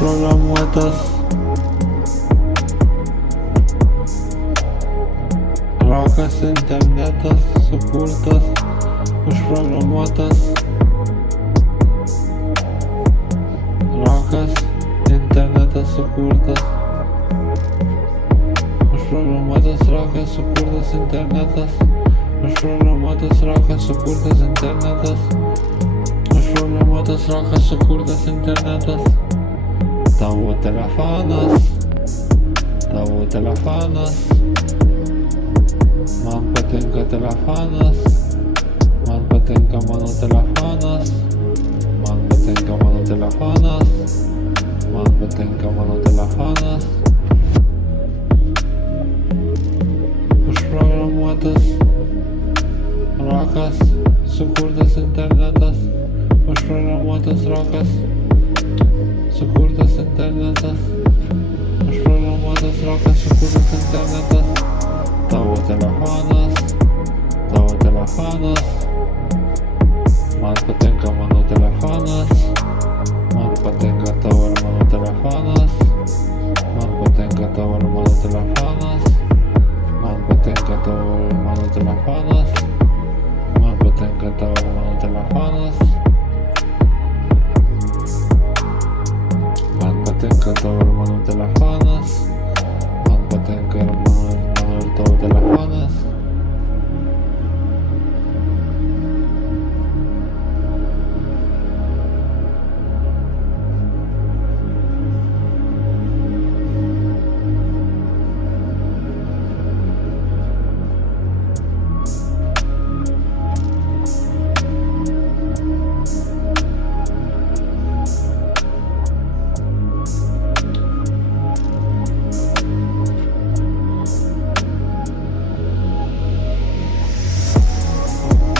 užprogramuotas rokas internetas sukurtas, užprogramuotas rokas internetas sukurtas, užprogramuotas rokas sukurtas internetas, užprogramuotas rokas sukurtas internetas, užprogramuotas rokas sukurtas internetas. Tavo telefonas, man patinka telefonas, man patinka mano telefonas, man patinka mano telefonas, man patinka mano telefonas. Užprogramuotas rokas sukurtas internetas, užprogramuotas rokas sukurtas internetas, užprogramuotas rokas sukurtas internetas. Tavo telefonas, man patinka mano telefonas, man patinka tavo ir mano telefonas, man patinka tavo ir mano telefonas, man patinka tavo ir mano telefonas, man patinka tavo ir mano telefonas, man patinka tavo ir mano telefonas, man patinka ir mano ir tavo telefonas.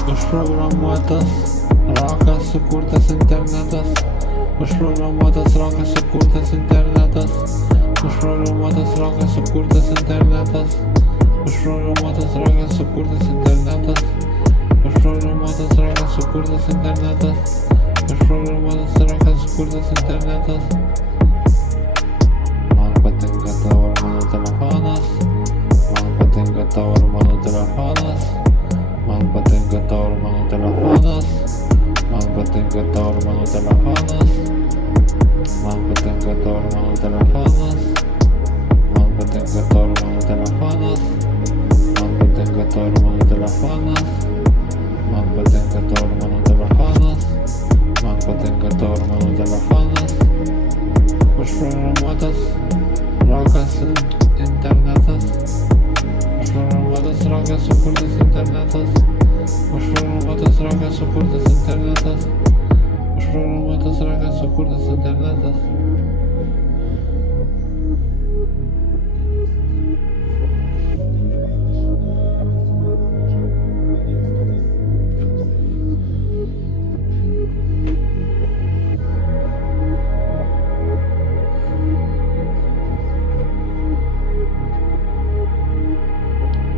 Užprogramuotas rokas sukurtas internetas, užprogramuotas rokas sukurtas internetas, užprogramuotas rokas sukurtas internetas, užprogramuotas rokas sukurtas internetas, užprogramuotas rokas sukurtas internetas, užprogramuotas rokas sukurtas internetas. Man patinka tavo ir mano telefonas, man patinka tavo ir mano telefonas, man patinka tavo ir mano telefonas, man patinka tavo ir mano telefonas, man patinka tavo ir mano telefonas, man patinka tavo ir mano telefonas, man patinka tavo ir mano telefonas, man patinka tavo ir mano telefonas, man patinka tavo ir mano telefonas. Užprogramuotas rokas internetas, užprogramuotas rokas sukurtas internetas, užprogramuotas rokas sukurtas internetas, užprogramuotas rokas sukurtas internetas.